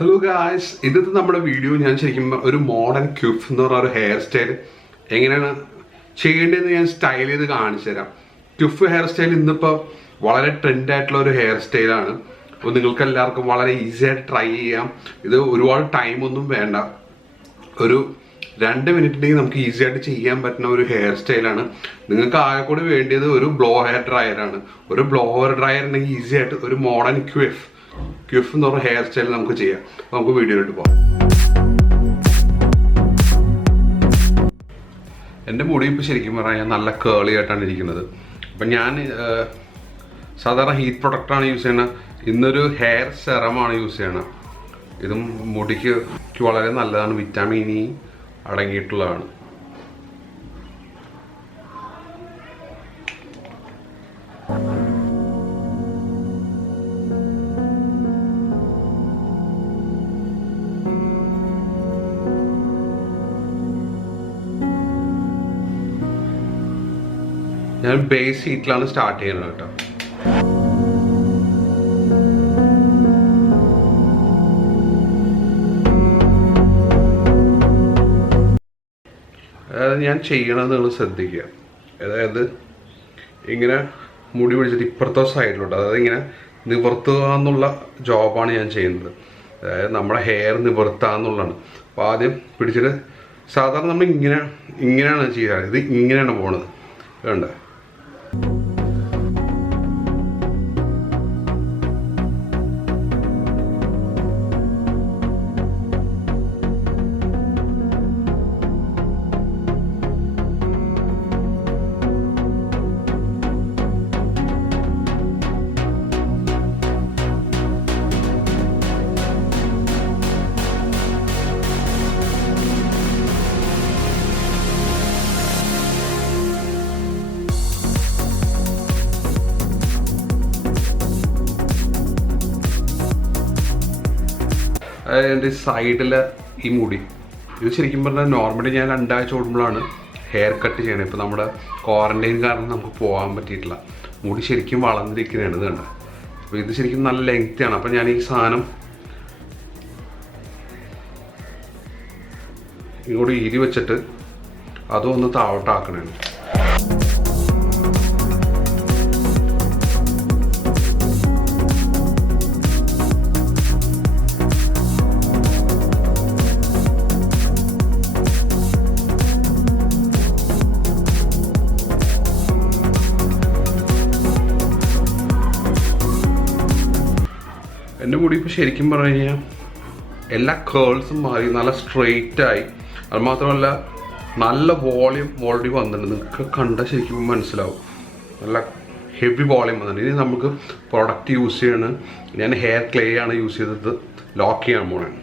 Hello guys, ഇന്നത്തെ നമ്മുടെ video ഞാൻ ശരിക്കും ഒരു മോഡേൺ ക്യൂഫ് എന്ന് പറഞ്ഞ ഒരു ഹെയർ സ്റ്റൈൽ എങ്ങനെയാണ് ചെയ്യേണ്ടതെന്ന് ഞാൻ സ്റ്റൈൽ ചെയ്ത് കാണിച്ചു തരാം. ക്യൂഫ് ഹെയർ സ്റ്റൈൽ ഇന്നിപ്പോൾ വളരെ ട്രെൻഡ് ആയിട്ടുള്ള ഒരു ഹെയർ സ്റ്റൈലാണ്. അപ്പോൾ നിങ്ങൾക്ക് എല്ലാവർക്കും വളരെ ഈസി ആയിട്ട് ട്രൈ ചെയ്യാം. ഇത് ഒരുപാട് ടൈമൊന്നും വേണ്ട, ഒരു 2 മിനിറ്റിനെങ്കിൽ നമുക്ക് ഈസി ആയിട്ട് ചെയ്യാൻ പറ്റുന്ന ഒരു ഹെയർ സ്റ്റൈലാണ്. നിങ്ങൾക്ക് ആകെ കൂടി വേണ്ടിയത് ഒരു ബ്ലോ ഹെയർ ഡ്രയറാണ്. ഒരു ബ്ലോ ഹെയർ ഡ്രയർ ഉണ്ടെങ്കിൽ ഈസി ആയിട്ട് ഒരു മോഡേൺ ക്യൂഫ് എന്ന് പറഞ്ഞ ഹെയർ സ്റ്റൈൽ നമുക്ക് ചെയ്യാം. അപ്പോൾ നമുക്ക് വീഡിയോയിലോട്ട് പോകാം. എൻ്റെ മുടി ഇപ്പോൾ ശരിക്കും പറഞ്ഞാൽ നല്ല കേളി ആയിട്ടാണ് ഇരിക്കുന്നത്. അപ്പം ഞാൻ സാധാരണ ഹീറ്റ് പ്രൊഡക്റ്റാണ് യൂസ് ചെയ്യുന്നത്. ഇന്നൊരു ഹെയർ സെറമാണ് യൂസ് ചെയ്യണത്. ഇതും മുടിക്ക് വളരെ നല്ലതാണ്, വിറ്റാമിൻ ഇ അടങ്ങിയിട്ടുള്ളതാണ്. ഞാൻ ബേസ് ഹീറ്റിലാണ് സ്റ്റാർട്ട് ചെയ്യുന്നത് കേട്ടോ. അതായത് ഞാൻ ചെയ്യണമെന്ന് നിങ്ങൾ ശ്രദ്ധിക്കുക. അതായത് ഇങ്ങനെ മുടി പിടിച്ചിട്ട് ഇപ്പുറത്തെ സൈഡിലോട്ട്, അതായത് ഇങ്ങനെ നിവർത്തുക എന്നുള്ള ജോബാണ് ഞാൻ ചെയ്യുന്നത്. അതായത് നമ്മുടെ ഹെയർ നിവർത്തുക എന്നുള്ളതാണ്. അപ്പോൾ ആദ്യം പിടിച്ചിട്ട് സാധാരണ നമ്മൾ ഇങ്ങനെയാണ് ചെയ്യുക. ഇത് ഇങ്ങനെയാണ് പോണത് വേണ്ട. എൻ്റെ സൈഡിലെ ഈ മുടി ഇത് ശരിക്കും പറഞ്ഞാൽ നോർമലി ഞാൻ 2 ആഴ്ച കൂടുമ്പോഴാണ് ഹെയർ കട്ട് ചെയ്യണത്. ഇപ്പോൾ നമ്മുടെ ക്വാറൻറ്റൈൻ കാരണം നമുക്ക് പോകാൻ പറ്റിയിട്ടില്ല. മുടി ശരിക്കും വളർന്നിരിക്കുന്നതാണ് ഇത് കണ്ട. അപ്പോൾ ഇത് ശരിക്കും നല്ല ലെങ്ത്താണ്. അപ്പോൾ ഞാൻ ഈ സാധനം ഇങ്ങോട്ട് ഈരി വെച്ചിട്ട് അതും ഒന്ന് താഴോട്ടാക്കണേണ്. എൻ്റെ മുടി ഇപ്പോൾ ശരിക്കും പറഞ്ഞു കഴിഞ്ഞാൽ എല്ലാ കേൾസും മാറി നല്ല സ്ട്രെയിറ്റായി. അത് മാത്രമല്ല നല്ല വോളിയം ഓൾറെഡി വന്നിട്ടുണ്ട്. നിങ്ങൾക്ക് കണ്ടാൽ ശരിക്കും മനസ്സിലാവും. നല്ല ഹെവി വോളിയം വന്നിട്ടുണ്ട്. ഇനി നമുക്ക് പ്രൊഡക്റ്റ് യൂസ് ചെയ്യണം. ഞാൻ ഹെയർ ക്ലേ ആണ് യൂസ് ചെയ്തത്, ലോക്ക് ചെയ്യാൻ പോകണം.